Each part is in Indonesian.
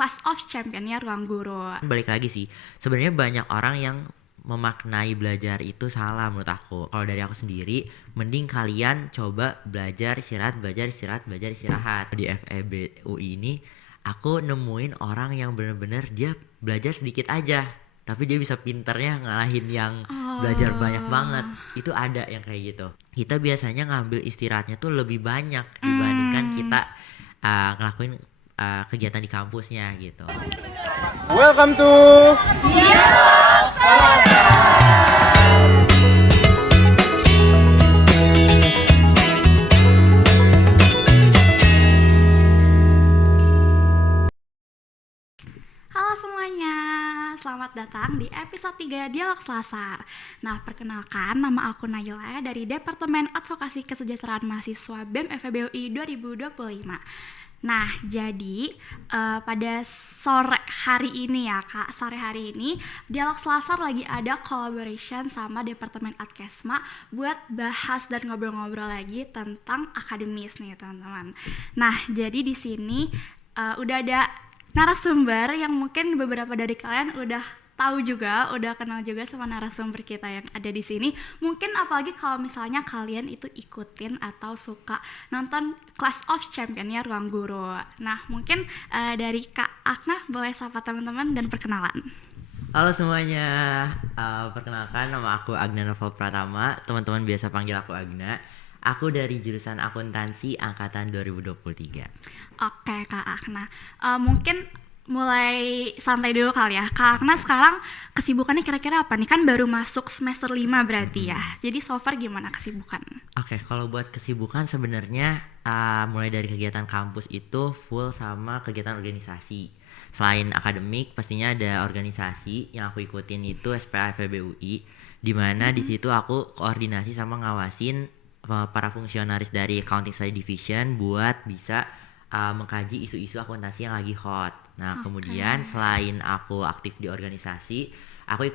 Class of Champion-nya Ruang Guru. Balik lagi sih, sebenarnya banyak orang yang memaknai belajar itu salah menurut aku. Kalau dari aku sendiri, mending kalian coba belajar istirahat, belajar istirahat, belajar istirahat. Di FEB UI ini, aku nemuin orang yang bener-bener dia belajar sedikit aja, tapi dia bisa pinternya ngalahin yang belajar banyak banget. Itu ada yang kayak gitu. Kita biasanya ngambil istirahatnya tuh lebih banyak dibandingkan kita ngelakuin kegiatan di kampusnya gitu. Welcome to Halo semuanya, selamat datang di episode 3 Dialog Selasar. Nah, perkenalkan, nama aku Naila dari Departemen Advokasi Kesejahteraan Mahasiswa BEM FEB UI 2025. Nah, jadi pada sore hari ini ya Kak, sore hari ini Dialog Selasar lagi ada collaboration sama Departemen Adkesma buat bahas dan ngobrol-ngobrol lagi tentang akademis nih teman-teman. Nah, jadi di sini udah ada narasumber yang mungkin beberapa dari kalian udah tahu juga, udah kenal juga sama narasumber kita yang ada di sini. Mungkin apalagi kalau misalnya kalian itu ikutin atau suka nonton Class of Champion-nya Ruang Guru. Nah, mungkin dari Kak Akna boleh sapa teman-teman dan perkenalan. Halo semuanya, perkenalkan nama aku Agna Novel Pratama, teman-teman biasa panggil aku Agna. Aku dari jurusan akuntansi angkatan 2023. Oke Kak Akna, mungkin mulai santai dulu kali ya. Kak Akna sekarang kesibukannya kira-kira apa nih? Kan baru masuk semester 5 berarti ya. Jadi so far gimana kesibukan? Oke, kalau buat kesibukan sebenarnya mulai dari kegiatan kampus itu full sama kegiatan organisasi. Selain akademik, pastinya ada organisasi yang aku ikutin itu SPA FEB UI, di mana di situ aku koordinasi sama ngawasin para fungsionaris dari Accounting Study Division buat bisa mengkaji isu-isu akuntansi yang lagi hot. Nah, kemudian selain aku aktif di organisasi, aku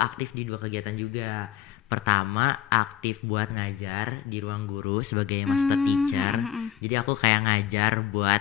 aktif di 2 kegiatan juga. Pertama, aktif buat ngajar di Ruang Guru sebagai master teacher. Jadi aku kayak ngajar buat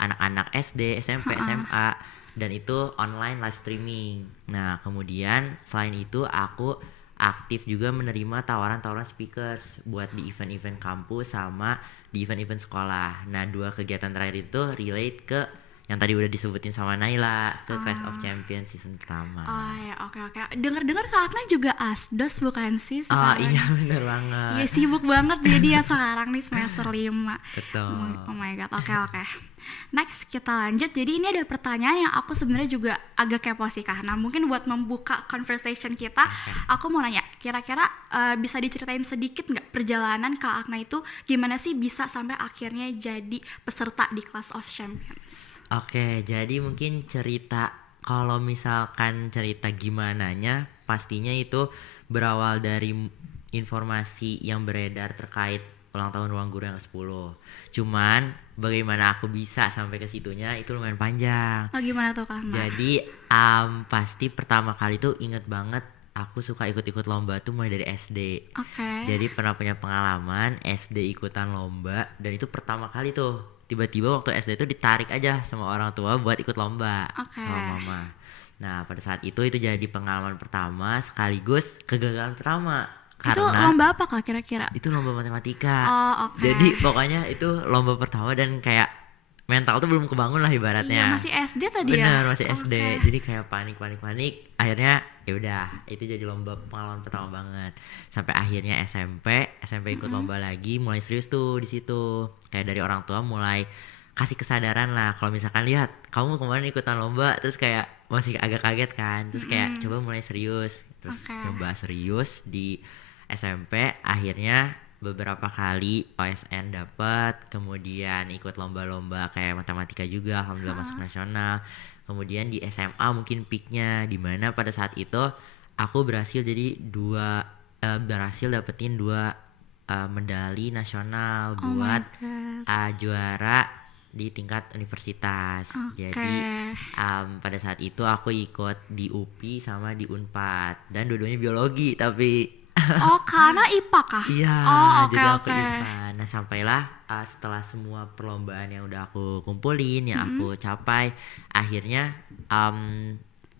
anak-anak SD, SMP, SMA, dan itu online live streaming. Nah, kemudian selain itu aku aktif juga menerima tawaran-tawaran speakers buat di event-event kampus sama di event-event sekolah. Nah, 2 kegiatan terakhir itu relate ke yang tadi udah disebutin sama Naila, ke Clash of Champions season pertama. Oh ya, oke. Dengar-dengar Kak Akna juga asdos bukan sih sekarang? Oh iya, bener banget. Iya, sibuk banget jadi ya sekarang nih semester 5. Betul. Oh my god, oke. Next kita lanjut. Jadi ini ada pertanyaan yang aku sebenarnya juga agak kepo sih Kak. Nah, mungkin buat membuka conversation kita, aku mau nanya, kira-kira bisa diceritain sedikit nggak perjalanan Kak Akna itu gimana sih bisa sampai akhirnya jadi peserta di Class of Champions? Oke, jadi mungkin kalau misalkan cerita gimananya, pastinya itu berawal dari informasi yang beredar terkait ulang tahun Ruang Guru yang ke-10. Cuman bagaimana aku bisa sampai ke situnya itu lumayan panjang. Oh, gimana tuh Kak Akna? Jadi pasti pertama kali tuh inget banget aku suka ikut-ikut lomba tuh mulai dari SD. Oke. Jadi pernah punya pengalaman SD ikutan lomba, dan itu pertama kali tuh tiba-tiba waktu SD itu ditarik aja sama orang tua buat ikut lomba sama mama. Nah, pada saat itu jadi pengalaman pertama sekaligus kegagalan pertama. Itu Karena lomba apa Kak kira-kira? itu lomba matematika. Oh, oke. Jadi pokoknya itu lomba pertama dan kayak mental tuh belum kebangun lah ibaratnya. Iya, masih SD tadi ya? Bener, masih SD. Oke. Jadi kayak panik. Akhirnya ya udah, itu jadi lomba pengalaman pertama banget. Sampai akhirnya SMP ikut lomba lagi, mulai serius tuh di situ. Kayak dari orang tua mulai kasih kesadaran lah kalau misalkan lihat kamu kemarin ikutan lomba terus kayak masih agak kaget kan. Terus kayak coba mulai serius. Terus coba serius di SMP, akhirnya beberapa kali OSN dapat, kemudian ikut lomba-lomba kayak matematika juga, alhamdulillah masuk nasional. Kemudian di SMA mungkin peaknya di mana pada saat itu aku berhasil dapetin 2 medali nasional buat juara di tingkat universitas. Jadi pada saat itu aku ikut di UPI sama di Unpad, dan dua-duanya biologi tapi Oh, karena IPA kah? Iya, Oh, oke jadi aku oke. IPA. Nah, sampailah setelah semua perlombaan yang udah aku kumpulin, yang aku capai, akhirnya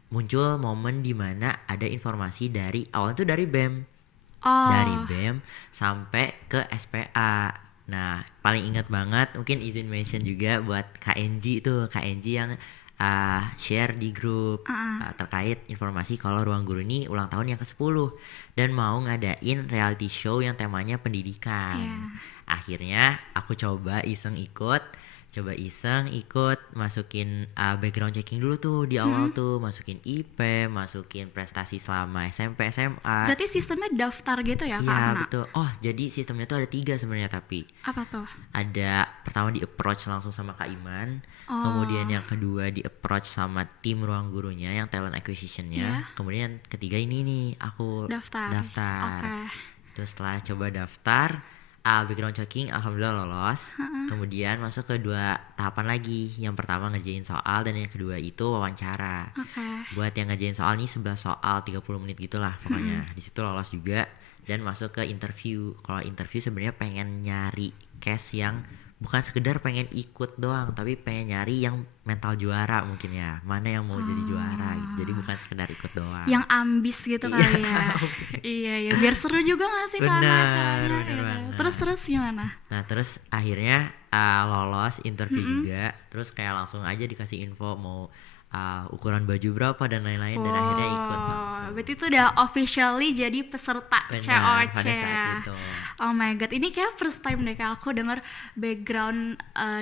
muncul momen di mana ada informasi dari awal tuh dari BEM. Dari Oh, BEM sampai ke SPA. Nah, paling ingat banget mungkin izin mention juga buat KNG tuh, KNG yang share di grup terkait informasi kalau Ruang Guru ini ulang tahun yang ke-10 dan mau ngadain reality show yang temanya pendidikan. iya. Akhirnya aku coba iseng ikut masukin background checking dulu tuh di awal tuh, masukin IP, masukin prestasi selama SMP SMA. Berarti sistemnya daftar gitu ya, Kak Iya Ana? betul. Oh, jadi sistemnya tuh ada 3 sebenarnya, tapi Apa tuh? ada pertama di approach langsung sama Kak Iman, Oh. kemudian yang kedua di approach sama tim Ruang Gurunya yang talent acquisitionnya, Iya. kemudian ketiga ini nih aku Daftar. daftar. Oke. Terus setelah coba daftar, background checking alhamdulillah lolos. Kemudian masuk ke 2 tahapan lagi. Yang pertama ngerjain soal dan yang kedua itu wawancara. Oke. Buat yang ngerjain soal nih 11 soal 30 menit gitulah pokoknya. Di situ lolos juga dan masuk ke interview. Kalau interview sebenarnya pengen nyari case yang bukan sekedar pengen ikut doang, tapi pengen nyari yang mental juara mungkin ya. Mana yang mau jadi juara gitu. Jadi bukan sekedar ikut doang. Yang ambis gitu kali ya. Iya ya, biar seru juga gak sih Kak Ana Benar, acaranya? benar Gitu. banget. Terus gimana? Nah terus akhirnya lolos interview juga. Terus kayak langsung aja dikasih info mau ukuran baju berapa dan lain-lain dan akhirnya ikut langsung. Berarti itu udah officially jadi peserta Benar, COC pada saat ya. itu. Oh my god, ini kayak first time deh Kak aku denger background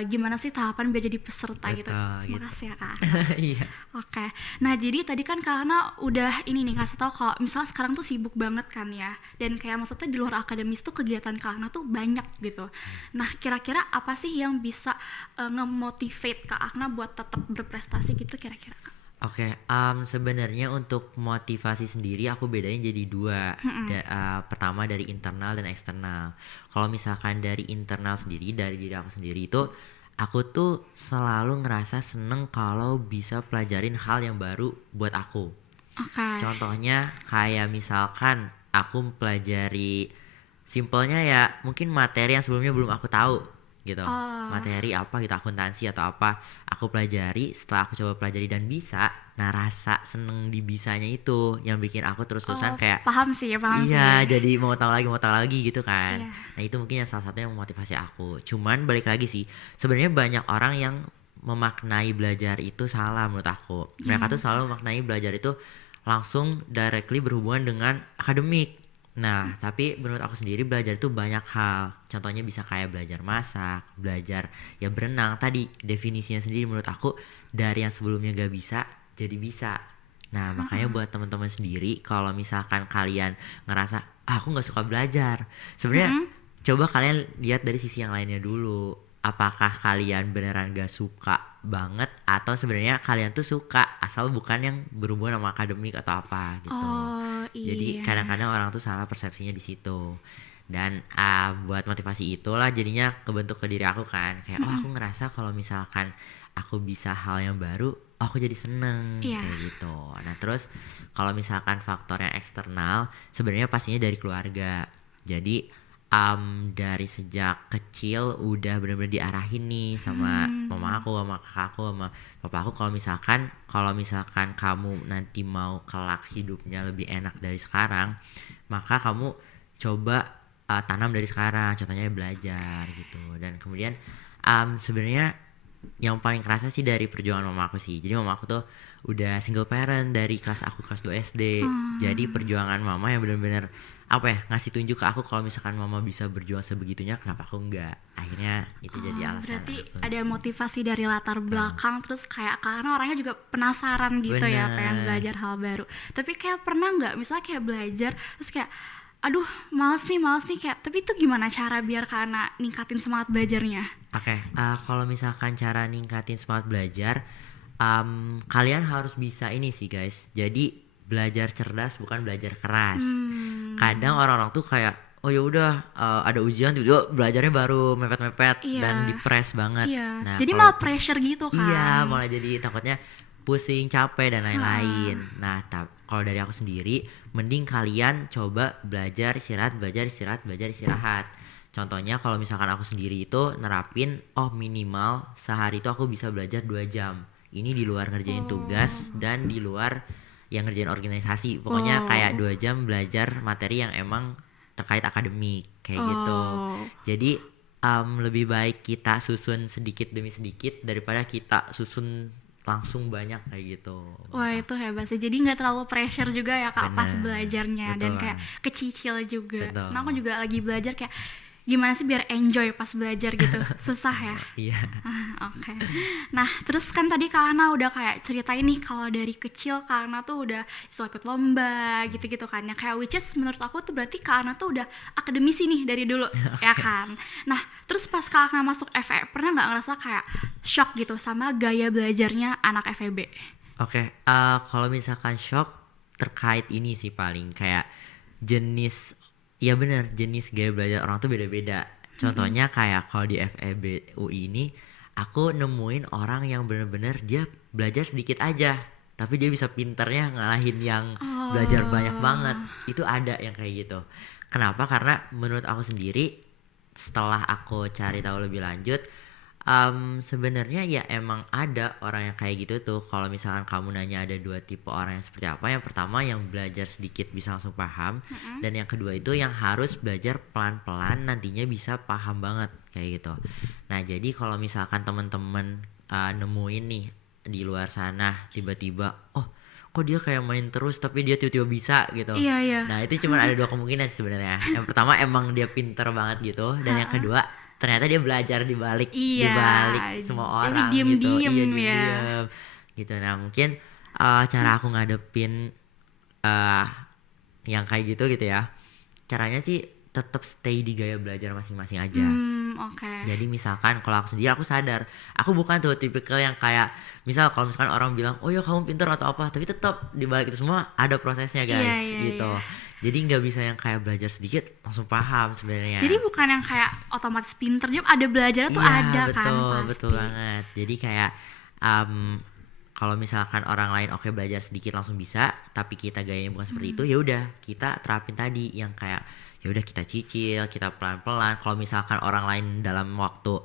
gimana sih tahapan biar jadi peserta gitu. Betul, gitu. Makasih ya Kak. Iya. Oke, nah jadi tadi kan karena udah ini nih kasih tau kalau misalnya sekarang tuh sibuk banget kan ya, dan kayak maksudnya di luar akademis tuh kegiatan Kak tuh banyak gitu. Nah kira-kira apa sih yang bisa nge-motivate Kak Akna buat tetap berprestasi gitu kira-kira Kak? Oke, sebenarnya untuk motivasi sendiri aku bedain jadi 2. Pertama dari internal dan eksternal. Kalau misalkan dari internal sendiri, dari diri aku sendiri itu, aku tuh selalu ngerasa seneng kalau bisa pelajarin hal yang baru buat aku. Oke. Contohnya kayak misalkan aku pelajari simpelnya ya mungkin materi yang sebelumnya belum aku tahu gitu. Materi apa gitu, akuntansi atau apa, aku pelajari, setelah aku coba pelajari dan bisa, nah rasa seneng di bisanya itu yang bikin aku terus-terusan kayak Paham sih. iya, jadi mau tahu lagi gitu kan. Iya. Nah, itu mungkin yang salah satu yang memotivasi aku. Cuman balik lagi sih, sebenarnya banyak orang yang memaknai belajar itu salah menurut aku. Mereka tuh selalu memaknai belajar itu langsung directly berhubungan dengan akademik. Nah, tapi menurut aku sendiri belajar itu banyak hal. Contohnya bisa kayak belajar masak, belajar ya berenang. Tadi definisinya sendiri menurut aku dari yang sebelumnya gak bisa jadi bisa. Nah, makanya buat teman-teman sendiri kalau misalkan kalian ngerasa aku gak suka belajar, sebenarnya coba kalian lihat dari sisi yang lainnya dulu. Apakah kalian beneran gak suka banget atau sebenarnya kalian tuh suka asal bukan yang berhubungan sama akademik atau apa gitu. Oh Jadi iya. kadang-kadang orang tuh salah persepsinya di situ. Dan buat motivasi itulah jadinya kebentuk ke diri aku kan. Kayak aku ngerasa kalau misalkan aku bisa hal yang baru, aku jadi seneng Iya. kayak gitu. Nah terus kalau misalkan faktor yang eksternal, sebenarnya pastinya dari keluarga. Jadi dari sejak kecil udah benar-benar diarahin nih sama mama aku, sama kakak aku, sama papa aku kalau misalkan kamu nanti mau kelak hidupnya lebih enak dari sekarang, maka kamu coba tanam dari sekarang, contohnya belajar gitu. Dan kemudian sebenarnya yang paling kerasa sih dari perjuangan mama aku sih. Jadi mama aku tuh udah single parent dari kelas 2 SD. Jadi perjuangan mama yang benar-benar apa ya, ngasih tunjuk ke aku kalau misalkan mama bisa berjuang sebegitunya, kenapa aku enggak. Akhirnya itu jadi alasan Berarti aku. ada motivasi dari latar belakang, terus kayak karena orangnya juga penasaran gitu ya, Bener. pengen belajar hal baru. Tapi kayak pernah nggak misalnya kayak belajar terus kayak aduh males nih kayak, tapi itu gimana cara biar karena ningkatin semangat belajarnya? Oke, kalau misalkan cara ningkatin semangat belajar, kalian harus bisa ini sih guys. Jadi belajar cerdas bukan belajar keras. Kadang orang-orang tuh kayak oh ya udah ada ujian tiba-tiba belajarnya baru mepet-mepet Iya. dan dipres banget. Iya. Nah, Jadi kalau- malah pressure gitu kan. Iya, malah jadi takutnya pusing, capek dan lain-lain. Nah, kalau dari aku sendiri, mending kalian coba belajar istirahat, belajar istirahat, belajar istirahat. Contohnya kalau misalkan aku sendiri itu nerapin, minimal sehari itu aku bisa belajar 2 jam. Ini di luar ngerjain tugas dan di luar yang ngerjain organisasi. Pokoknya kayak 2 jam belajar materi yang emang terkait akademik kayak gitu. Jadi lebih baik kita susun sedikit demi sedikit daripada kita susun langsung banyak kayak gitu. Wah itu hebat sih, jadi nggak terlalu pressure juga ya Kak pas Bener. belajarnya. Betul Dan kayak banget. kecicil juga. Betul. Nah aku juga lagi belajar kayak gimana sih biar enjoy pas belajar gitu. Susah ya. Iya. Oke. Nah terus kan tadi Kak Ana udah kayak ceritain nih kalau dari kecil Kak Ana tuh udah suka ikut lomba gitu-gitu kan. Ya kayak which is menurut aku tuh berarti Kak Ana tuh udah akademisi nih dari dulu ya kan. Nah terus pas Kak Ana masuk FEB pernah nggak ngerasa kayak shock gitu sama gaya belajarnya anak FEB? Oke, kalau misalkan shock terkait ini sih paling kayak jenis, ya bener, jenis gaya belajar orang tuh beda-beda. Contohnya kayak kalau di FEB UI ini, aku nemuin orang yang bener-bener dia belajar sedikit aja, tapi dia bisa pinternya ngalahin yang belajar banyak banget. Itu ada yang kayak gitu. Kenapa? Karena menurut aku sendiri, setelah aku cari tahu lebih lanjut, sebenarnya ya emang ada orang yang kayak gitu tuh. Kalau misalkan kamu nanya ada 2 tipe orang yang seperti apa, yang pertama yang belajar sedikit bisa langsung paham, dan yang kedua itu yang harus belajar pelan-pelan nantinya bisa paham banget kayak gitu. Nah jadi kalau misalkan teman-teman nemuin nih di luar sana tiba-tiba kok dia kayak main terus tapi dia tiba-tiba bisa gitu. Iya. Nah itu cuma ada 2 kemungkinan sebenarnya. Yang pertama emang dia pinter banget gitu, dan yang kedua ternyata dia belajar di balik semua Jadi orang diem-diem gitu. Iya, ya. diem-diem gitu. Nah mungkin cara aku ngadepin yang kayak gitu ya, caranya sih tetap stay di gaya belajar masing-masing aja. Oke. Jadi misalkan kalau aku sendiri, aku sadar aku bukan tuh tipikal yang kayak misal kalau misalkan orang bilang oh ya kamu pintar atau apa, tapi tetap di balik itu semua ada prosesnya guys. Iya, gitu. iya. Jadi nggak bisa yang kayak belajar sedikit langsung paham sebenarnya. Jadi bukan yang kayak otomatis pinter, juga ada belajarnya tuh Iya, ada kan betul, pasti. betul banget. Jadi kayak kalau misalkan orang lain belajar sedikit langsung bisa, tapi kita gayanya bukan seperti itu, ya udah kita terapin tadi yang kayak ya udah kita cicil, kita pelan-pelan. Kalau misalkan orang lain dalam waktu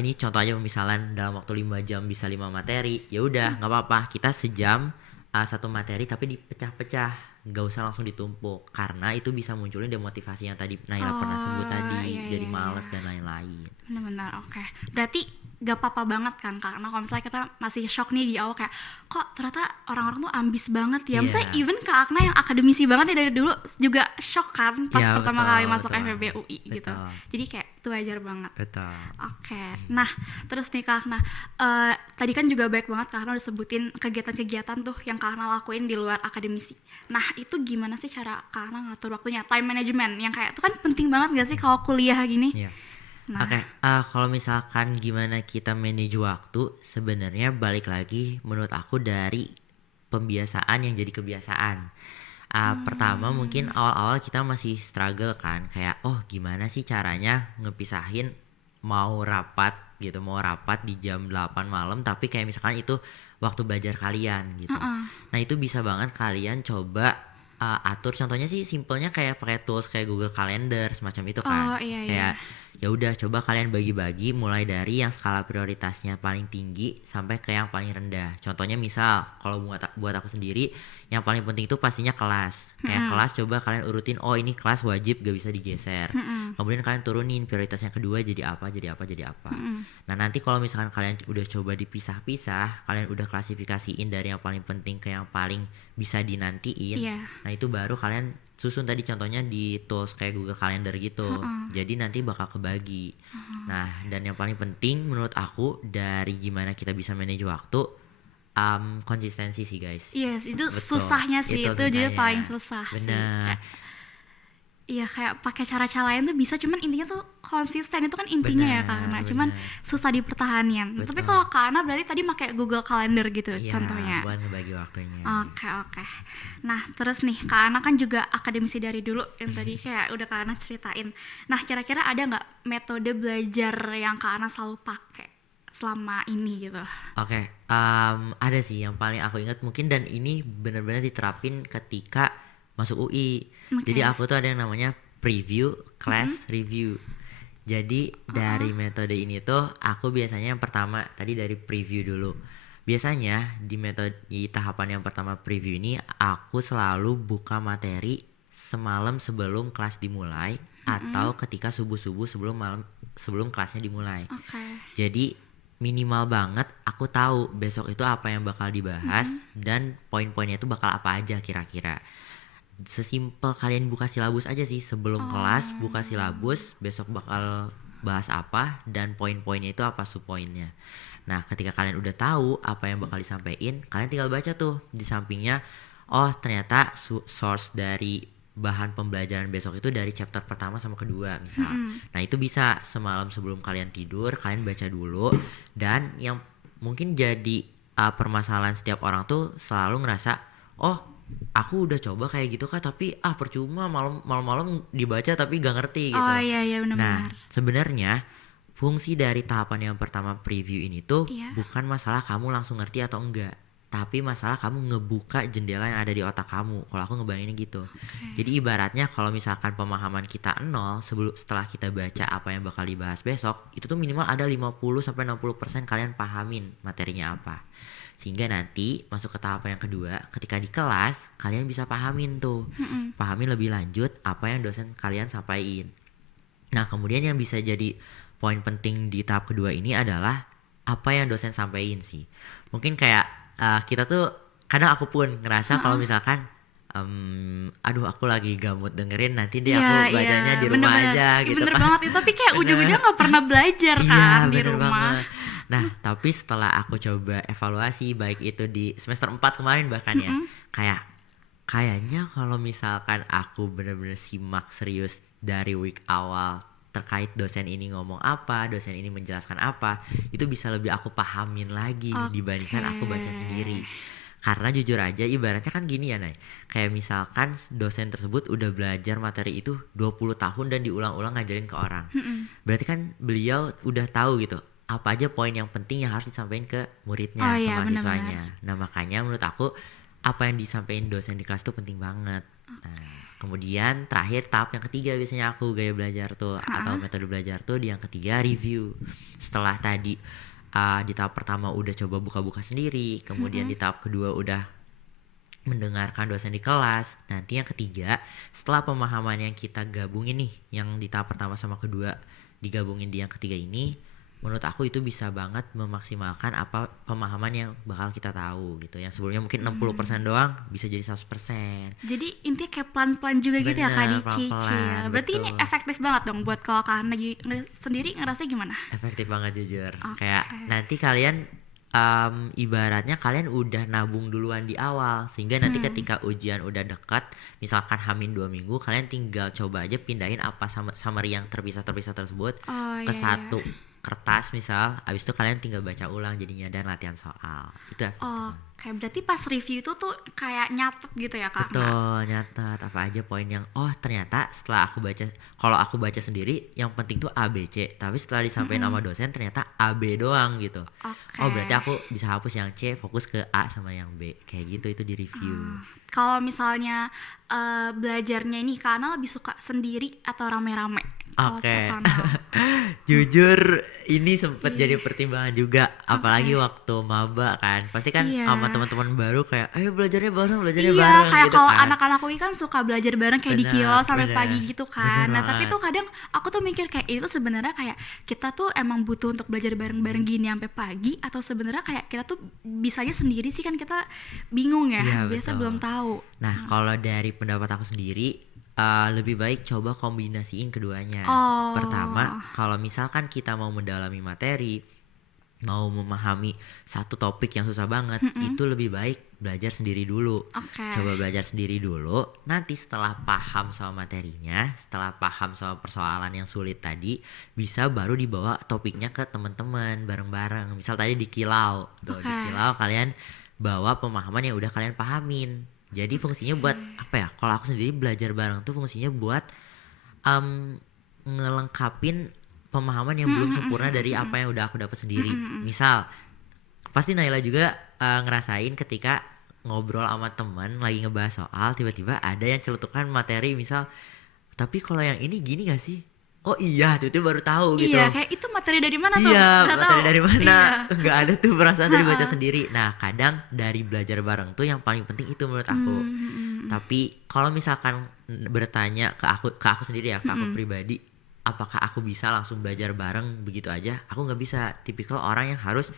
ini contoh aja, misalnya dalam waktu 5 jam bisa 5 materi, ya udah nggak apa-apa, kita sejam 1 materi tapi dipecah-pecah, nggak usah langsung ditumpuk, karena itu bisa munculin demotivasi yang tadi Naila pernah sebut tadi, jadi males dan lain-lain. Benar-benar, oke. Berarti gak apa-apa banget kan, karena kalau misalnya kita masih shock nih di awal kayak kok ternyata orang-orang tuh ambis banget ya. Misalnya even Kak Akna yang akademisi banget ya dari dulu juga shock kan pas pertama kali masuk FEB UI gitu. Jadi kayak itu wajar banget. Betul. Oke. Nah terus nih Kak Akna, tadi kan juga baik banget Kak Akna udah sebutin kegiatan-kegiatan tuh yang Kak Akna lakuin di luar akademisi. Nah itu gimana sih cara Kak Akna ngatur waktunya, time management yang kayak itu kan penting banget gak sih kalau kuliah gini? Iya. Nah. Oke, kalau misalkan gimana kita manage waktu, sebenarnya balik lagi menurut aku dari pembiasaan yang jadi kebiasaan. Pertama mungkin awal-awal kita masih struggle kan, kayak gimana sih caranya ngepisahin mau rapat di jam 8 malam, tapi kayak misalkan itu waktu belajar kalian gitu. Nah itu bisa banget kalian coba atur, contohnya sih simpelnya kayak pakai tools kayak Google Calendar semacam itu kan. Kayak ya udah coba kalian bagi-bagi mulai dari yang skala prioritasnya paling tinggi sampai ke yang paling rendah. Contohnya misal kalau buat aku sendiri yang paling penting itu pastinya kelas. Kayak kelas coba kalian urutin, ini kelas wajib gak bisa digeser. Kemudian kalian turunin prioritas yang kedua jadi apa. Nah nanti kalau misalkan kalian udah coba dipisah-pisah, kalian udah klasifikasiin dari yang paling penting ke yang paling bisa dinantiin. Nah itu baru kalian susun tadi contohnya di tools kayak Google Calendar gitu. Jadi nanti bakal kebagi. Nah dan yang paling penting menurut aku dari gimana kita bisa manage waktu, konsistensi sih guys. Yes, itu Betul. susahnya sih, itu jadi paling susah. Benar. Iya kayak pakai cara-cara lain tuh bisa, cuman intinya tuh konsisten itu kan intinya ya karena cuman susah dipertahankan. Tapi kalau Kana berarti tadi pakai Google Calendar gitu contohnya. Iya, buat ngebagi waktunya. Oke. Nah terus nih Kana kan juga akademisi dari dulu yang tadi kayak udah Kana ceritain. Nah kira-kira ada nggak metode belajar yang Kana selalu pakai selama ini gitu? Oke, ada sih yang paling aku ingat mungkin, dan ini benar-benar diterapin ketika masuk UI. Jadi Oke. aku tuh ada yang namanya preview, class, review. Jadi dari metode ini tuh aku biasanya yang pertama tadi dari preview dulu. Biasanya di tahapan yang pertama preview ini aku selalu buka materi semalam sebelum kelas dimulai atau ketika subuh-subuh sebelum kelasnya dimulai. Oke. Jadi minimal banget aku tahu besok itu apa yang bakal dibahas dan poin-poinnya itu bakal apa aja kira-kira. Sesimpel kalian buka silabus aja sih sebelum kelas, buka silabus besok bakal bahas apa dan poin-poinnya itu apa subpoinnya. Nah, ketika kalian udah tahu apa yang bakal disampaikan, kalian tinggal baca tuh di sampingnya. Oh, ternyata source dari bahan pembelajaran besok itu dari chapter pertama sama kedua misal. Nah, itu bisa semalam sebelum kalian tidur kalian baca dulu. Dan yang mungkin jadi permasalahan setiap orang tuh selalu ngerasa, oh aku udah coba kayak gitu Kak, tapi percuma, malam-malam dibaca tapi gak ngerti gitu. Oh iya Nah, benar-benar. sebenarnya fungsi dari tahapan yang pertama preview ini tuh Iya. bukan masalah kamu langsung ngerti atau enggak, tapi masalah kamu ngebuka jendela yang ada di otak kamu. Kalau aku ngebayanginnya gitu. Jadi ibaratnya kalau misalkan pemahaman kita nol setelah kita baca apa yang bakal dibahas besok, itu tuh minimal ada 50-60% kalian pahamin materinya apa. Sehingga nanti masuk ke tahapan yang kedua, ketika di kelas kalian bisa pahamin tuh. Pahamin lebih lanjut apa yang dosen kalian sampaikan. Nah, kemudian yang bisa jadi poin penting di tahap kedua ini adalah apa yang dosen sampaikan sih. Mungkin kayak kita tuh kadang aku pun ngerasa kalau misalkan aduh aku lagi gamut dengerin, nanti deh aku bacanya di rumah bener-bener. aja Iya, gitu bener kan. banget itu, tapi kayak ujung-ujungnya nggak pernah belajar Iya, kan di bener rumah. banget. Nah, tapi setelah aku coba evaluasi baik itu di semester 4 kemarin bahkan ya, kayaknya kalau misalkan aku bener-bener simak serius dari week awal terkait dosen ini ngomong apa, dosen ini menjelaskan apa, itu bisa lebih aku pahamin lagi dibandingkan aku baca sendiri. Karena jujur aja ibaratnya kan gini ya Nay, kayak misalkan dosen tersebut udah belajar materi itu 20 tahun dan diulang-ulang ngajarin ke orang. Berarti kan beliau udah tahu gitu apa aja poin yang penting yang harus disampaikan ke muridnya, ke mahasiswanya. Nah, makanya menurut aku apa yang disampaikan dosen di kelas itu penting banget. Nah, kemudian terakhir tahap yang ketiga biasanya aku gaya belajar tuh atau metode belajar tuh di yang ketiga review. Setelah tadi di tahap pertama udah coba buka-buka sendiri, kemudian di tahap kedua udah mendengarkan dosen di kelas. Nanti yang ketiga, setelah pemahaman yang kita gabungin nih, yang di tahap pertama sama kedua digabungin di yang ketiga ini, menurut aku itu bisa banget memaksimalkan apa pemahaman yang bakal kita tahu gitu. Yang sebelumnya mungkin 60% doang bisa jadi 100%. Jadi intinya kayak pelan-pelan juga gitu ya Kak, Bener, dicicil. pelan-pelan, Berarti ini betul. efektif banget dong buat kalau kalian lagi sendiri ngerasa gimana? Efektif banget jujur. Oke. Kayak nanti kalian ibaratnya kalian udah nabung duluan di awal, sehingga nanti ketika ujian udah dekat, misalkan Hamin 2 minggu, kalian tinggal coba aja pindahin apa summary yang terpisah tersebut ke satu kertas misal, abis itu kalian tinggal baca ulang jadinya dan latihan soal. Itu efektif banget. Oke, berarti pas review itu tuh kayak nyatet gitu ya Kak? Betul, nyatet apa aja poin yang ternyata setelah aku baca, kalau aku baca sendiri yang penting tuh A B C, tapi setelah disampaikan sama dosen ternyata A B doang gitu. Oke. Oh, berarti aku bisa hapus yang C, fokus ke A sama yang B. Kayak gitu, itu di review. Kalau misalnya belajarnya ini karena lebih suka sendiri atau rame-rame? Kalau Oke. personal. Jujur ini sempet jadi pertimbangan juga, apalagi waktu maba kan. Pasti kan sama teman-teman baru kayak ayo belajarnya bareng Iya, kayak gitu kalau kan. anak-anak UI kan suka belajar bareng kayak di Bener, kilau sampai bener. pagi gitu kan. Bener Nah, tapi banget. tuh kadang aku tuh mikir kayak itu sebenarnya kayak kita tuh emang butuh untuk belajar bareng-bareng gini sampai pagi, atau sebenarnya kayak kita tuh bisanya sendiri sih, kan kita bingung ya. Iya, Biasa betul. belum tahu. Nah, kalau dari pendapat aku sendiri, lebih baik coba kombinasiin keduanya. Pertama, kalau misalkan kita mau mendalami materi, mau memahami satu topik yang susah banget, itu lebih baik belajar sendiri dulu. Oke. Coba belajar sendiri dulu, nanti setelah paham sama materinya, setelah paham sama persoalan yang sulit tadi, bisa baru dibawa topiknya ke teman-teman bareng-bareng. Misal tadi di kilau, tuh di kilau kalian bawa pemahaman yang udah kalian pahamin. Jadi fungsinya buat apa ya? Kalau aku sendiri belajar bareng tuh fungsinya buat ngelengkapin pemahaman yang belum sempurna dari apa yang udah aku dapat sendiri. Misal pasti Naila juga ngerasain ketika ngobrol sama teman lagi ngebahas soal, tiba-tiba ada yang celutukan materi, misal tapi kalau yang ini gini gak sih? Oh iya, itu baru tahu gitu. Iya, kayak itu materi dari mana tuh? Iya, Nggak materi tahu. dari mana? Iya. Nggak ada tuh perasaan dari baca sendiri. Nah, kadang dari belajar bareng tuh yang paling penting itu menurut aku. Tapi kalau misalkan bertanya ke aku sendiri ya, ke aku pribadi, apakah aku bisa langsung belajar bareng begitu aja? Aku nggak bisa. Tipikal orang yang harus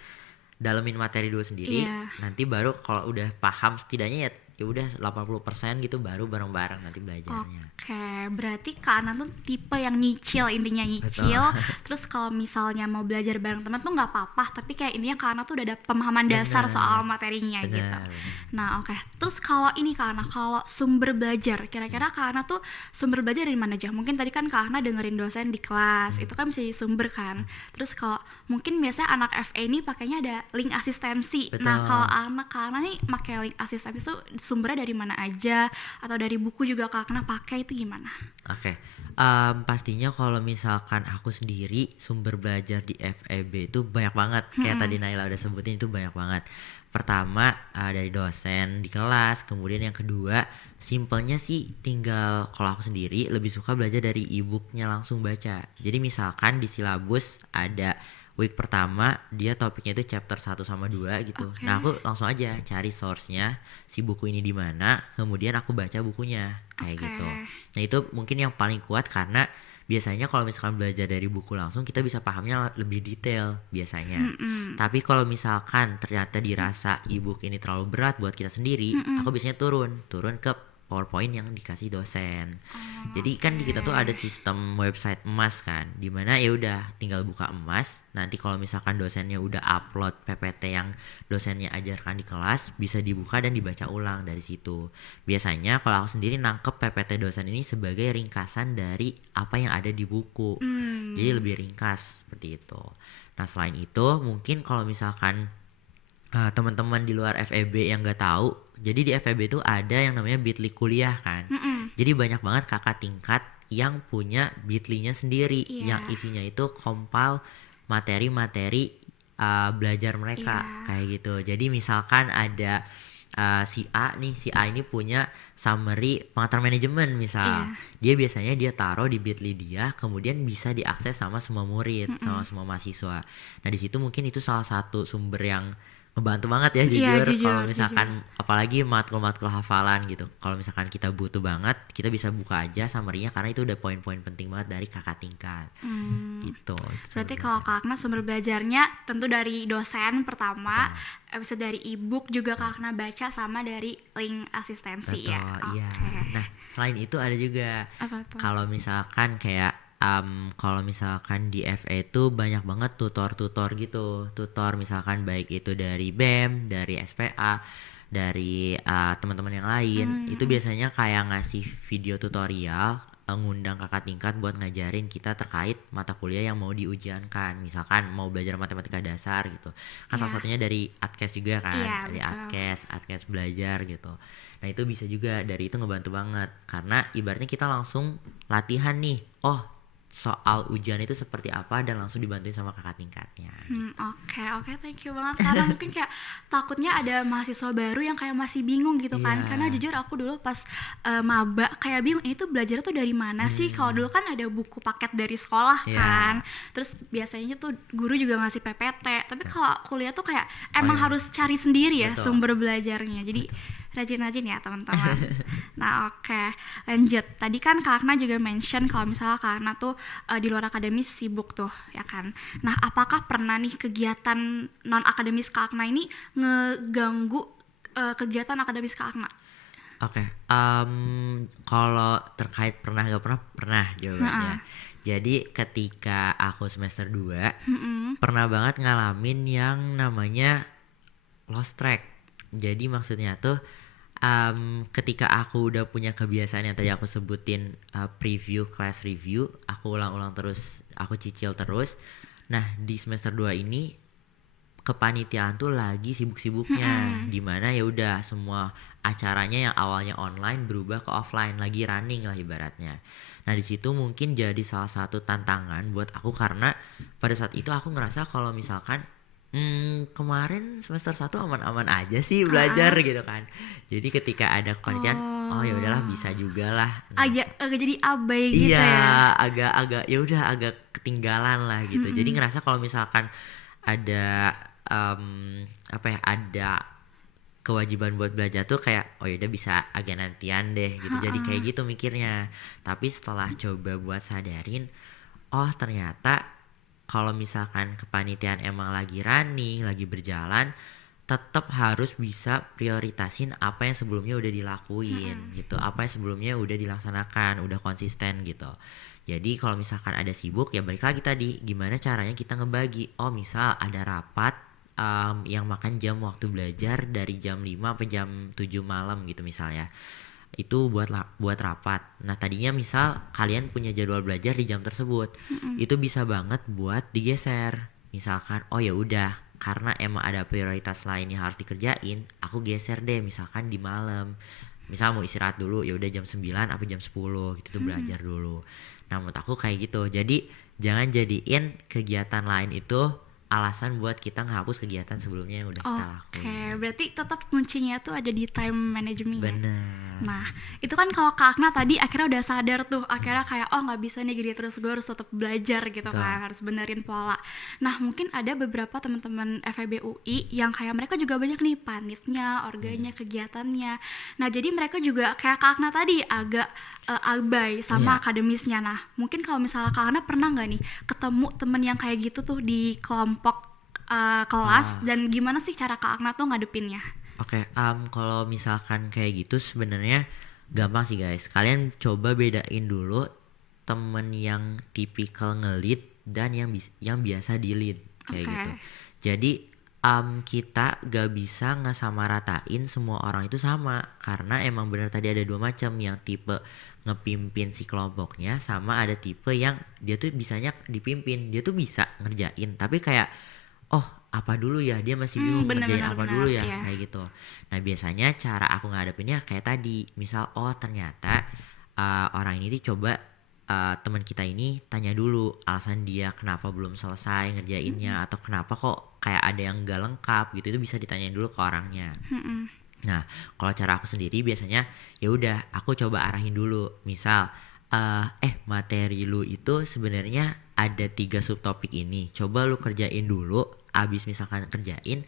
dalemin materi dulu sendiri. Iya. Nanti baru kalau udah paham setidaknya ya udah 80% gitu baru bareng-bareng nanti belajarnya. Oke, berarti Kak Ana tuh tipe yang nyicil, intinya nyicil. Terus kalau misalnya mau belajar bareng teman tuh nggak apa-apa, tapi kayak intinya Kak Ana tuh udah ada pemahaman dasar Bener. soal materinya gitu. Benar. Nah, oke. Terus kalau ini Kak Ana, kalau sumber belajar, kira-kira Kak Ana tuh sumber belajar dari mana aja? Mungkin tadi kan Kak Ana dengerin dosen di kelas, itu kan bisa jadi sumber kan. Terus kalau mungkin biasanya anak FE ini pakainya ada link asistensi. Nah, Betul. kalau Kak Ana nih pakai link asistensi tuh sumbernya dari mana aja, atau dari buku juga Kak Ana pakai, itu gimana? Oke, pastinya kalau misalkan aku sendiri sumber belajar di FEB itu banyak banget. Kayak tadi Naila udah sebutin itu banyak banget. Pertama dari dosen di kelas, kemudian yang kedua simpelnya sih tinggal kalau aku sendiri lebih suka belajar dari e-booknya langsung baca. Jadi misalkan di silabus ada week pertama dia topiknya itu chapter 1 sama 2 gitu. Oke. Nah, aku langsung aja cari source-nya si buku ini di mana, kemudian aku baca bukunya kayak Oke. gitu. Nah, itu mungkin yang paling kuat karena biasanya kalau misalkan belajar dari buku langsung kita bisa pahamnya lebih detail biasanya. Tapi kalau misalkan ternyata dirasa e-book ini terlalu berat buat kita sendiri, aku biasanya turun ke PowerPoint yang dikasih dosen. Jadi kan di kita tuh ada sistem website emas kan, dimana ya udah tinggal buka emas. Nanti kalau misalkan dosennya udah upload PPT yang dosennya ajarkan di kelas, bisa dibuka dan dibaca ulang dari situ. Biasanya kalau aku sendiri nangkep PPT dosen ini sebagai ringkasan dari apa yang ada di buku. Jadi lebih ringkas seperti itu. Nah, selain itu mungkin kalau misalkan teman-teman di luar FEB yang nggak tahu, jadi di FEB itu ada yang namanya Bitly kuliah kan. Jadi banyak banget kakak tingkat yang punya Bitly-nya sendiri, Iya. yang isinya itu compile materi-materi belajar mereka kayak gitu. Jadi misalkan ada si A ini punya summary pengetahuan manajemen misal. Dia biasanya dia taruh di Bitly dia, kemudian bisa diakses sama semua murid, sama semua mahasiswa. Nah, di situ mungkin itu salah satu sumber yang ngebantu banget ya jujur, kalau misalkan apalagi matkul-matkul hafalan gitu. Kalau misalkan kita butuh banget, kita bisa buka aja summary-nya karena itu udah poin-poin penting banget dari kakak tingkat. Gitu. Berarti kalau Kak Ana sumber belajarnya tentu dari dosen pertama, bisa dari e-book juga Kak Ana baca, sama dari link asistensi. Betul, Ya. iya. Oke. Nah, selain itu ada juga Apa tuh? kalau misalkan kayak kalau misalkan di FE itu banyak banget tutor-tutor gitu. Tutor misalkan baik itu dari BEM, dari SPA, dari teman-teman yang lain. Itu biasanya kayak ngasih video tutorial, ngundang kakak tingkat buat ngajarin kita terkait mata kuliah yang mau diujiankan. Misalkan mau belajar matematika dasar gitu. Kan salah satunya dari ATKES juga kan. Iya, Dari betul. ATKES belajar gitu. Nah, itu bisa juga, dari itu ngebantu banget. Karena ibaratnya kita langsung latihan nih. Oh, soal ujian itu seperti apa, dan langsung dibantuin sama kakak tingkatnya. Oke, thank you banget. Karena mungkin kayak takutnya ada mahasiswa baru yang kayak masih bingung gitu kan. Iya. Karena jujur aku dulu pas maba kayak bingung, ini tuh belajar tuh dari mana sih? Kalau dulu kan ada buku paket dari sekolah Iya. kan. Terus biasanya tuh guru juga ngasih PPT. Tapi kalau kuliah tuh kayak emang iya. harus cari sendiri ya Betul. sumber belajarnya. Jadi rajin-rajin ya teman-teman. Nah, oke, lanjut. Tadi kan Kak Akna juga mention kalau misalnya Kak Akna tuh di luar akademis sibuk tuh, ya kan. Nah, apakah pernah nih kegiatan non akademis Kak Akna ini ngeganggu kegiatan akademis Kak Akna? Oke, kalau terkait pernah nggak pernah jawabannya. Jadi ketika aku semester 2 pernah banget ngalamin yang namanya lost track. Jadi maksudnya tuh ketika aku udah punya kebiasaan yang tadi aku sebutin, preview, class review, aku ulang-ulang terus, aku cicil terus. Nah, di semester 2 ini kepanitiaan tuh lagi sibuk-sibuknya, dimana ya udah semua acaranya yang awalnya online berubah ke offline, lagi running lah ibaratnya. Nah di situ mungkin jadi salah satu tantangan buat aku karena pada saat itu aku ngerasa kalau misalkan kemarin semester 1 aman-aman aja sih belajar Ah, gitu kan. Jadi ketika ada kepanitiaan, oh ya udahlah oh, bisa juga lah. Nah, agak jadi abai gitu iya, ya. agak ya udah agak ketinggalan lah gitu. Jadi Mm-mm. ngerasa kalau misalkan ada apa ya, ada kewajiban buat belajar tuh kayak oh yaudah bisa agak nantian deh gitu. Jadi kayak Ha-ah. gitu mikirnya. Tapi setelah coba buat sadarin, oh ternyata kalau misalkan kepanitiaan emang lagi running, lagi berjalan, tetap harus bisa prioritasin apa yang sebelumnya udah dilakuin Mm-mm. gitu, apa yang sebelumnya udah dilaksanakan, udah konsisten gitu. Jadi kalau misalkan ada sibuk ya balik lagi tadi gimana caranya kita ngebagi. Oh misal ada rapat yang makan jam waktu belajar dari jam 5 sampai jam 7 malam gitu misalnya. Itu buat rapat. Nah, tadinya misal kalian punya jadwal belajar di jam tersebut. Mm-mm. Itu bisa banget buat digeser. Misalkan oh ya udah karena emang ada prioritas lain yang harus dikerjain, aku geser deh misalkan di malam. Misal mau istirahat dulu ya udah jam 9 apa jam 10 gitu tuh Mm-mm. belajar dulu. Nah, menurut aku kayak gitu. Jadi jangan jadiin kegiatan lain itu alasan buat kita ngehapus kegiatan sebelumnya yang udah kita Oke, lakuin. berarti tetap kuncinya tuh ada di time management ya. Bener. Nah, itu kan kalau Kak Akna tadi akhirnya udah sadar tuh, akhirnya kayak oh nggak bisa nih gini terus, gue harus tetap belajar gitu Betul. kan, harus benerin pola. Nah, mungkin ada beberapa teman-teman FEB UI yang kayak mereka juga banyak nih panitnya, organya, kegiatannya. Nah, jadi mereka juga kayak Kak Akna tadi agak abai sama Iya. akademisnya. Nah, mungkin kalau misalnya Kak Akna pernah nggak nih ketemu temen yang kayak gitu tuh di kelompok kelas, Ah. dan gimana sih cara Kak Akna tuh ngadepinnya? Oke, kalau misalkan kayak gitu sebenarnya gampang sih guys. Kalian coba bedain dulu temen yang tipikal ngelit dan yang biasa di lead kayak Oke. gitu. Jadi kita gak bisa ngesamaratain semua orang itu sama karena emang benar tadi ada dua macam, yang tipe ngepimpin si kelompoknya sama ada tipe yang dia tuh bisanya dipimpin, dia tuh bisa ngerjain tapi kayak oh apa dulu ya, dia masih bingung Bener ngerjain bener apa bener, dulu ya ya. kayak gitu. Nah biasanya cara aku ngadepinnya kayak tadi, misal oh ternyata orang ini tuh coba teman kita ini tanya dulu alasan dia kenapa belum selesai ngerjainnya atau kenapa kok kayak ada yang gak lengkap gitu, itu bisa ditanyain dulu ke orangnya. Mm-mm. Nah, kalau cara aku sendiri biasanya ya udah aku coba arahin dulu. Misal materi lu itu sebenarnya ada 3 subtopik ini. Coba lu kerjain dulu, abis misalkan kerjain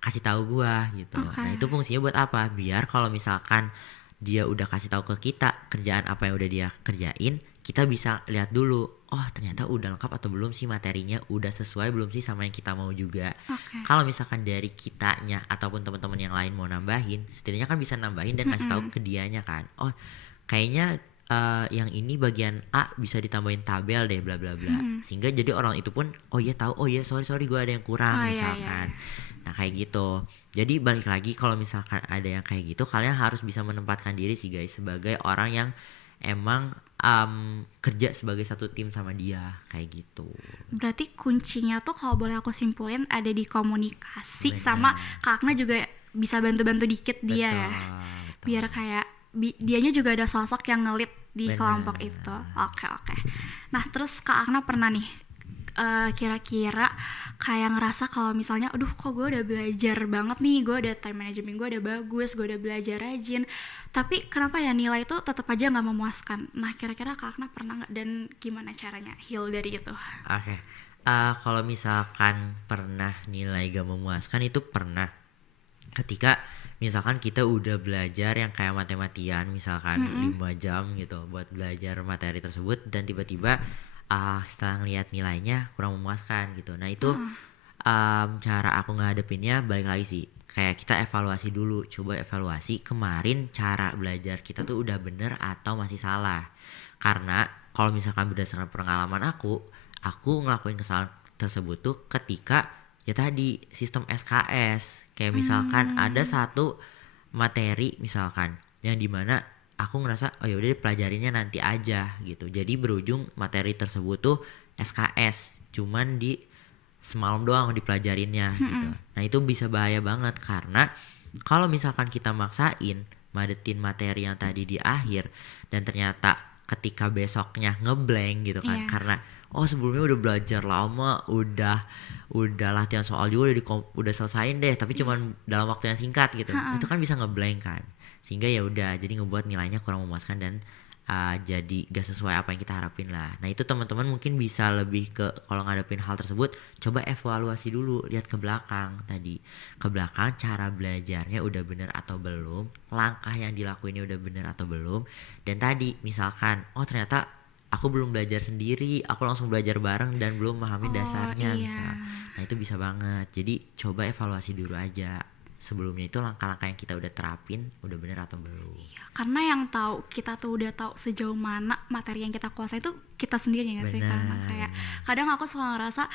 kasih tahu gua gitu. Oke. Nah, itu fungsinya buat apa? Biar kalau misalkan dia udah kasih tahu ke kita kerjaan apa yang udah dia kerjain, kita bisa lihat dulu, oh ternyata udah lengkap atau belum sih materinya, udah sesuai belum sih sama yang kita mau juga. Oke. Kalau misalkan dari kitanya ataupun teman-teman yang lain mau nambahin, setidaknya kan bisa nambahin dan kasih tahu Mm-mm. ke dianya kan. Oh, kayaknya yang ini bagian A bisa ditambahin tabel deh bla bla bla. Mm-mm. Sehingga jadi orang itu pun oh iya tahu, oh iya sorry gue ada yang kurang Oh iya iya. misalkan. Nah, kayak gitu. Jadi balik lagi kalau misalkan ada yang kayak gitu, kalian harus bisa menempatkan diri sih guys sebagai orang yang emang kerja sebagai satu tim sama dia kayak gitu. Berarti kuncinya tuh kalau boleh aku simpulin ada di komunikasi Benar. sama Kak Akna juga bisa bantu-bantu dikit dia Betul, ya. betul. Biar kayak dianya juga ada sosok yang ngelit di Benar. kelompok itu. Oke oke. Nah terus Kak Akna pernah nih kira-kira kayak ngerasa kalau misalnya aduh kok gue udah belajar banget nih, gue udah time management gue udah bagus, gue udah belajar rajin, tapi kenapa ya nilai itu tetap aja nggak memuaskan. Nah kira-kira Kak Akna pernah nggak, dan gimana caranya heal dari itu? Oke. Kalau misalkan pernah nilai gak memuaskan itu pernah ketika misalkan kita udah belajar yang kayak mati-matian misalkan Mm-mm. 5 jam gitu buat belajar materi tersebut dan tiba-tiba setelah ngeliat nilainya kurang memuaskan gitu. Nah itu cara aku ngadepinnya balik lagi sih, kayak kita evaluasi dulu, coba evaluasi kemarin cara belajar kita tuh udah bener atau masih salah. Karena kalau misalkan berdasarkan pengalaman aku ngelakuin kesalahan tersebut tuh ketika ya tadi sistem SKS, kayak misalkan ada satu materi misalkan yang dimana aku ngerasa oh yaudah pelajarinnya nanti aja gitu, jadi berujung materi tersebut tuh SKS cuman di semalam doang dipelajarinnya gitu. Nah itu bisa bahaya banget karena kalau misalkan kita maksain madetin materi yang tadi di akhir dan ternyata ketika besoknya ngeblank gitu kan, Iya. karena sebelumnya udah belajar lama, udah latihan soal juga udah selesaiin deh, tapi cuman dalam waktu yang singkat gitu. Itu kan bisa ngeblank kan, sehingga ya udah jadi ngebuat nilainya kurang memuaskan dan jadi gak sesuai apa yang kita harapin lah. Nah itu teman-teman mungkin bisa lebih ke, kalau ngadepin hal tersebut, coba evaluasi dulu, lihat ke belakang tadi, ke belakang cara belajarnya udah bener atau belum, langkah yang dilakuinnya udah bener atau belum. Dan tadi misalkan ternyata aku belum belajar sendiri, aku langsung belajar bareng dan belum memahami dasarnya iya. misal. Nah itu bisa banget. Jadi coba evaluasi dulu aja. Sebelumnya itu langkah-langkah yang kita udah terapin udah bener atau belum. Iya, karena yang tahu kita tuh udah tahu sejauh mana materi yang kita kuasai itu kita sendiri nggak sih? Karena kayak kadang aku suka ngerasa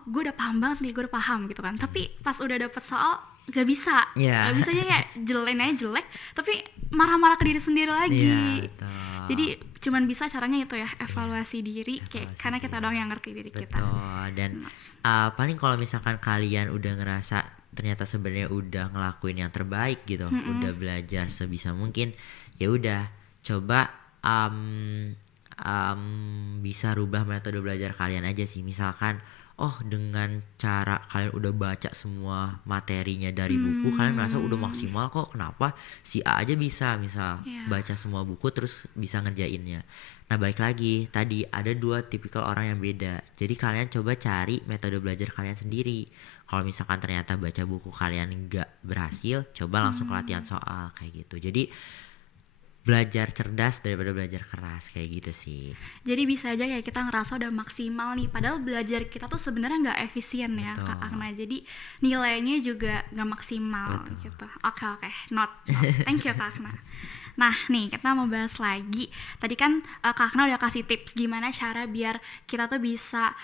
gue udah paham banget nih, gue udah paham gitu kan, tapi pas udah dapet soal gak bisa Iya. gak bisa aja kayak jelek tapi marah-marah ke diri sendiri lagi. Jadi cuman bisa caranya itu ya, evaluasi diri, kayak Evaluasi karena kita diri. doang yang ngerti diri kita. Betul. Dan paling kalau misalkan kalian udah ngerasa ternyata sebenarnya udah ngelakuin yang terbaik gitu, udah belajar sebisa mungkin, ya udah coba bisa rubah metode belajar kalian aja sih. Misalkan dengan cara kalian udah baca semua materinya dari buku, kalian merasa udah maksimal kok, kenapa si A aja bisa misal baca semua buku terus bisa ngerjainnya. Nah balik lagi tadi, ada dua tipikal orang yang beda, jadi kalian coba cari metode belajar kalian sendiri. Kalau misalkan ternyata baca buku kalian nggak berhasil, coba langsung ke latihan soal kayak gitu. Jadi belajar cerdas daripada belajar keras kayak gitu sih. Jadi bisa aja kayak kita ngerasa udah maksimal nih, padahal belajar kita tuh sebenarnya nggak efisien ya Kak Akna. Jadi nilainya juga nggak maksimal gitu. Oke, not. Thank you Kak Akna. Nah nih kita mau bahas lagi. Tadi kan Kak Akna udah kasih tips gimana cara biar kita tuh bisa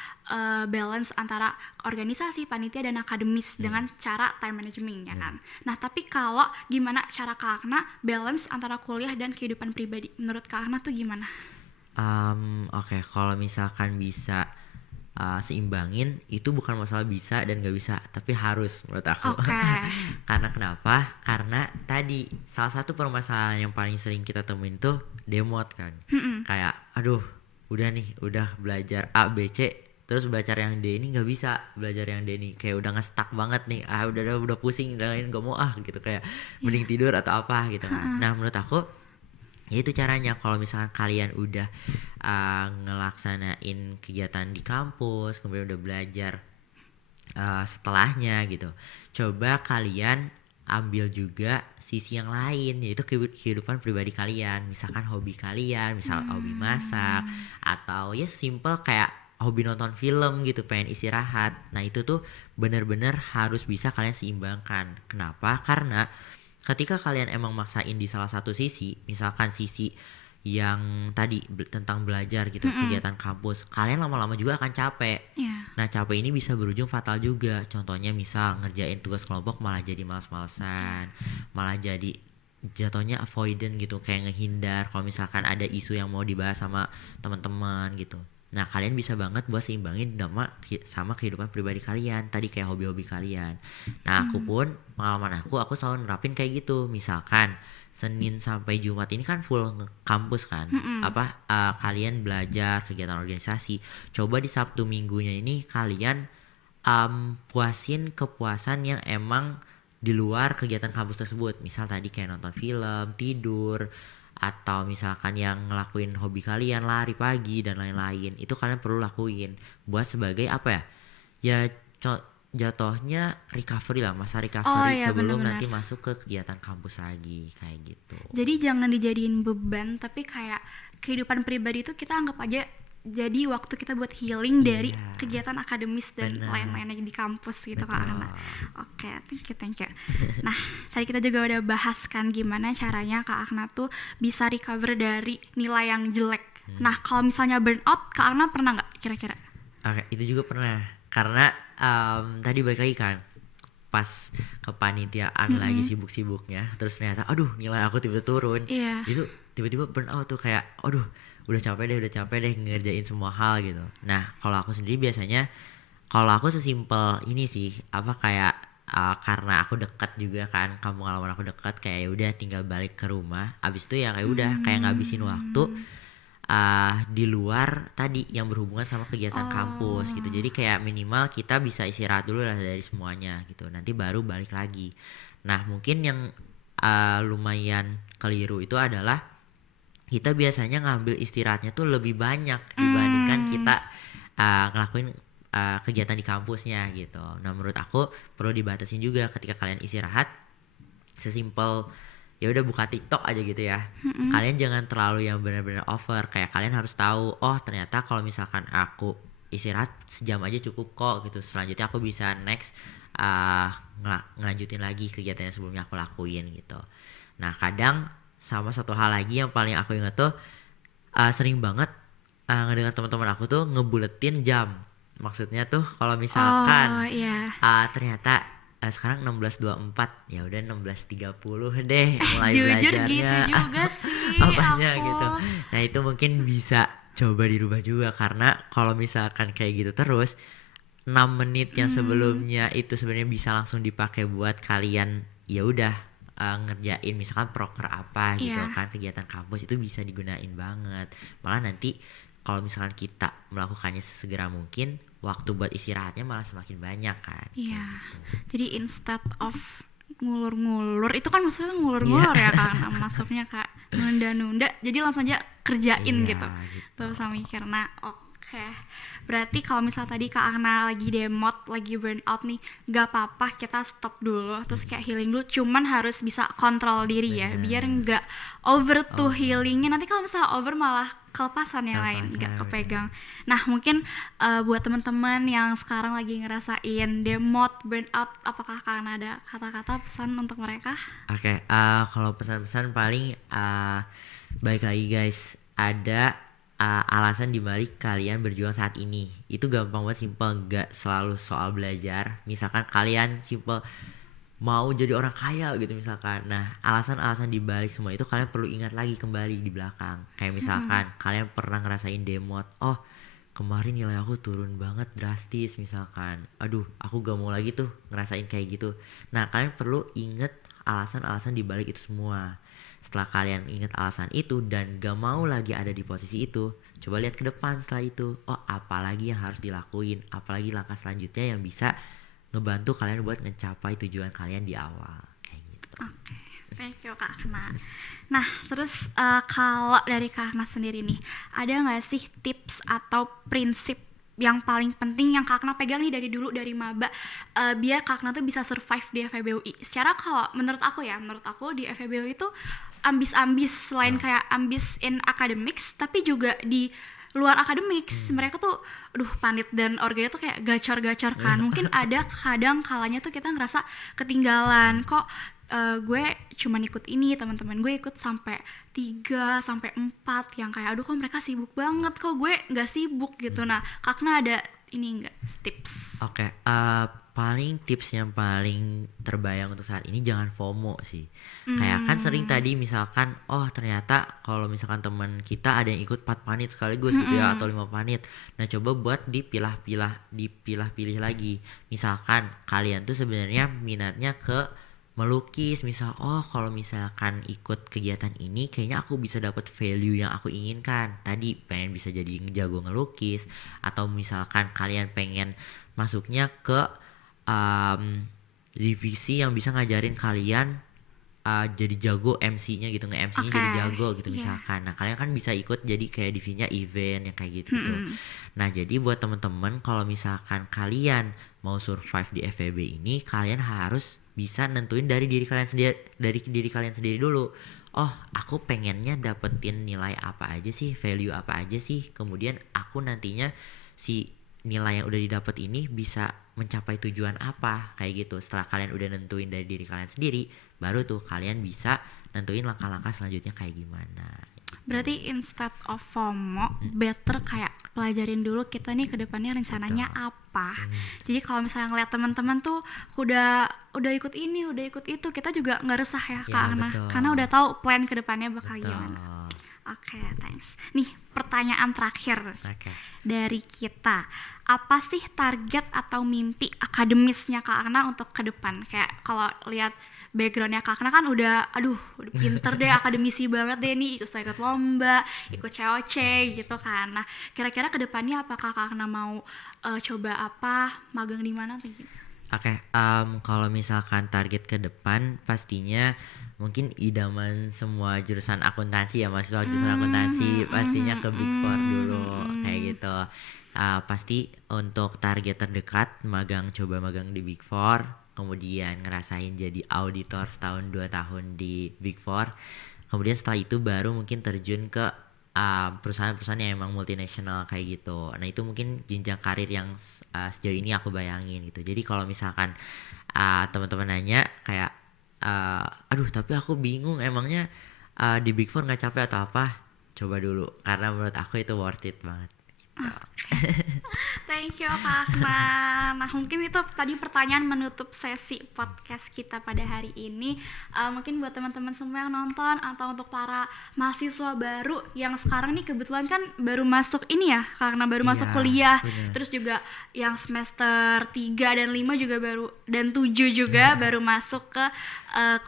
balance antara organisasi, panitia, dan akademis dengan cara time management ya kan. Nah tapi kalau gimana cara Kak Akna balance antara kuliah dan kehidupan pribadi, menurut Kak Akna tuh gimana? Oke, kalau misalkan bisa seimbangin, itu bukan masalah bisa dan gak bisa, tapi harus menurut aku. Karena kenapa? Karena tadi salah satu permasalahan yang paling sering kita temuin tuh demot kan. Kayak udah belajar A, B, C, terus belajar yang D ini gak bisa, belajar yang D ini kayak udah nge-stuck banget nih, udah pusing, lain gak mau gitu, kayak mending tidur atau apa gitu kan. Nah menurut aku ya itu caranya, kalau misalkan kalian udah ngelaksanain kegiatan di kampus, kemudian udah belajar setelahnya gitu, coba kalian ambil juga sisi yang lain, yaitu kehidupan pribadi kalian. Misalkan hobi kalian, misal hobi masak, atau ya simple kayak hobi nonton film gitu, pengen istirahat. Nah itu tuh bener-bener harus bisa kalian seimbangkan. Kenapa? Karena ketika kalian emang maksain di salah satu sisi, misalkan sisi yang tadi tentang belajar gitu, kegiatan kampus, kalian lama-lama juga akan capek. Nah capek ini bisa berujung fatal juga. Contohnya misal ngerjain tugas kelompok malah jadi malas-malesan, malah jadi jatuhnya avoidant gitu, kayak ngehindar kalau misalkan ada isu yang mau dibahas sama teman-teman gitu. Nah kalian bisa banget buat seimbangin sama kehidupan pribadi kalian tadi, kayak hobi-hobi kalian. Nah aku pun, pengalaman aku selalu nerapin kayak gitu. Misalkan Senin sampai Jumat ini kan full kampus kan, kalian belajar kegiatan organisasi. Coba di Sabtu Minggunya ini kalian puasin kepuasan yang emang di luar kegiatan kampus tersebut. Misal tadi kayak nonton film, tidur, atau misalkan yang ngelakuin hobi kalian, lari pagi dan lain-lain. Itu kalian perlu lakuin buat sebagai jatuhnya recovery lah, masa recovery sebelum nanti masuk ke kegiatan kampus lagi kayak gitu. Jadi jangan dijadiin beban, tapi kayak kehidupan pribadi itu kita anggap aja jadi waktu kita buat healing dari kegiatan akademis dan lain-lainnya di kampus gitu Kak Akna. Oke, thank you. Nah, tadi kita juga udah bahas kan gimana caranya Kak Akna tuh bisa recover dari nilai yang jelek. Nah, kalau misalnya burnout, Kak Akna pernah nggak kira-kira? Oke, itu juga pernah. Karena tadi balik lagi kan, pas kepanitiaan lagi sibuk-sibuknya, terus ternyata nilai aku tiba-tiba turun. Itu tiba-tiba burnout tuh, kayak udah capek deh ngerjain semua hal gitu. Nah kalau aku sendiri biasanya, kalau aku sesimpel ini sih, kayak karena aku dekat juga kan, kampung halaman aku dekat, kayak udah tinggal balik ke rumah, abis itu ya kayak udah kayak ngabisin waktu di luar tadi yang berhubungan sama kegiatan kampus gitu. Jadi kayak minimal kita bisa istirahat dulu lah dari semuanya gitu. Nanti baru balik lagi. Nah mungkin yang lumayan keliru itu adalah kita biasanya ngambil istirahatnya tuh lebih banyak dibandingkan kita ngelakuin kegiatan di kampusnya gitu. Nah menurut aku perlu dibatasin juga ketika kalian istirahat. Sesimpel ya udah buka TikTok aja gitu ya. Kalian jangan terlalu yang benar-benar over. Kayak kalian harus tahu, oh ternyata kalau misalkan aku istirahat sejam aja cukup kok gitu. Selanjutnya aku bisa next ngelanjutin lagi kegiatan yang sebelumnya aku lakuin gitu. Nah kadang sama satu hal lagi yang paling aku ingat tuh sering banget ngedengar teman-teman aku tuh ngebuletin jam. Maksudnya tuh kalau misalkan ternyata sekarang 16.24 ya udah 16.30 deh mulai jujur belajarnya. gitu juga sih Apanya aku. gitu. Nah itu mungkin bisa coba dirubah juga karena kalau misalkan kayak gitu terus 6 menit yang sebelumnya itu sebenarnya bisa langsung dipakai buat kalian ya udah ngerjain misalkan proker apa gitu kan, kegiatan kampus itu bisa digunain banget. Malah nanti kalau misalkan kita melakukannya sesegera mungkin, waktu buat istirahatnya malah semakin banyak kan. Iya. Gitu. Jadi instead of ngulur-ngulur, itu kan maksudnya ngulur-ngulur ya kan, masuknya kak nunda-nunda, jadi langsung aja kerjain gitu. Terus sama mikir, nah oke. Berarti kalau misal tadi Kak Agna lagi demot, lagi burn out nih, gak apa-apa kita stop dulu, terus kayak healing dulu, cuman harus bisa kontrol diri ya, biar gak over to healingnya, nanti kalau misalnya over malah kelepasan yang lain, gak kepegang. Nah mungkin buat teman-teman yang sekarang lagi ngerasain demot, burn out, apakah Kak Agna ada kata-kata pesan untuk mereka? Oke, kalau pesan-pesan paling balik lagi guys, ada alasan dibalik kalian berjuang saat ini. Itu gampang banget, simple, gak selalu soal belajar. Misalkan kalian simple mau jadi orang kaya gitu misalkan. Nah alasan-alasan dibalik semua itu kalian perlu ingat lagi kembali di belakang. Kayak misalkan kalian pernah ngerasain demot, oh kemarin nilai aku turun banget drastis misalkan, aduh aku gak mau lagi tuh ngerasain kayak gitu. Nah kalian perlu inget alasan-alasan dibalik itu semua. Setelah kalian ingat alasan itu dan gak mau lagi ada di posisi itu, coba lihat ke depan setelah itu. Oh apalagi yang harus dilakuin, apalagi langkah selanjutnya yang bisa ngebantu kalian buat mencapai tujuan kalian di awal. Kayak gitu. Oke, thank you Kak Agna. Nah terus kalau dari Kak Agna sendiri nih, ada gak sih tips atau prinsip yang paling penting yang Kak Agna pegang nih dari dulu, dari maba, biar Kak Agna tuh bisa survive di FEB UI? Secara kalau menurut aku di FEB UI itu ambis-ambis, selain kayak ambis in academics, tapi juga di luar academics mereka tuh panit dan organya tuh kayak gacor-gacor kan. Mungkin ada kadang kalanya tuh kita ngerasa ketinggalan, kok gue cuma ikut ini, teman-teman gue ikut sampai 3 sampai 4 yang kayak aduh kok mereka sibuk banget, kok gue nggak sibuk gitu. Nah Kakna ada ini nggak tips? Oke, paling tips yang paling terbayang untuk saat ini jangan FOMO sih. Kayak kan sering tadi misalkan oh ternyata kalau misalkan teman kita ada yang ikut 4 panit sekaligus gitu ya, atau 5 panit. Nah coba buat dipilah-pilih lagi. Misalkan kalian tuh sebenarnya minatnya ke melukis, misal oh kalau misalkan ikut kegiatan ini kayaknya aku bisa dapat value yang aku inginkan. Tadi pengen bisa jadi jago ngelukis, atau misalkan kalian pengen masuknya ke divisi yang bisa ngajarin kalian jadi jago MC-nya gitu, nge-MC-nya jadi jago gitu misalkan. Nah kalian kan bisa ikut jadi kayak divisinya event yang kayak gitu. Nah jadi buat temen-temen kalau misalkan kalian mau survive di FEB ini, kalian harus bisa nentuin dari diri kalian sendiri dulu. Oh aku pengennya dapetin nilai apa aja sih, value apa aja sih, kemudian aku nantinya si nilai yang udah didapat ini bisa mencapai tujuan apa, kayak gitu. Setelah kalian udah nentuin dari diri kalian sendiri, baru tuh kalian bisa nentuin langkah-langkah selanjutnya kayak gimana. Berarti instead of FOMO, better kayak pelajarin dulu kita nih ke depannya rencananya apa. Jadi kalau misalnya ngeliat teman-teman tuh udah ikut ini, udah ikut itu, kita juga nggak resah ya Kak Agna, karena udah tahu plan ke depannya bakal gimana. Oke, thanks. Nih pertanyaan terakhir dari kita, apa sih target atau mimpi akademisnya Kak Akna untuk ke depan? Kayak kalau lihat backgroundnya Kak Akna kan udah pinter deh, akademisi banget deh nih, ikut lomba, ikut COC gitu kan. Nah, kira-kira ke depannya apakah Kak Akna mau coba apa, magang di mana atau gitu? Oke, kalau misalkan target ke depan pastinya mungkin idaman semua jurusan akuntansi ya, mahasiswa jurusan akuntansi pastinya ke Big Four dulu kayak gitu. Pasti untuk target terdekat coba magang di Big Four, kemudian ngerasain jadi auditor setahun 2 tahun di Big Four. Kemudian setelah itu baru mungkin terjun ke perusahaan-perusahaan yang emang multinasional kayak gitu. Nah itu mungkin jenjang karir yang sejauh ini aku bayangin gitu. Jadi kalau misalkan teman-teman nanya kayak aduh tapi aku bingung emangnya di Big Four nggak capek atau apa, coba dulu karena menurut aku itu worth it banget gitu. Thank you Kak Akna. Nah mungkin itu tadi pertanyaan menutup sesi podcast kita pada hari ini. Mungkin buat teman-teman semua yang nonton atau untuk para mahasiswa baru yang sekarang nih kebetulan kan baru masuk ini ya, karena baru masuk kuliah. Bener. Terus juga yang semester 3 dan 5 juga baru, dan 7 juga baru masuk ke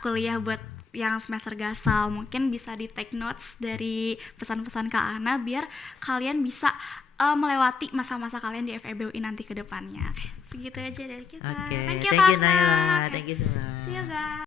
kuliah buat yang semester gasal. Mungkin bisa di take notes dari pesan-pesan Kak Ana biar kalian bisa melewati masa-masa kalian di FEB UI nanti ke depannya. Segitu aja dari kita. Oke, Thank you thank you Kak Ana. Naila, thank you semua. See you guys.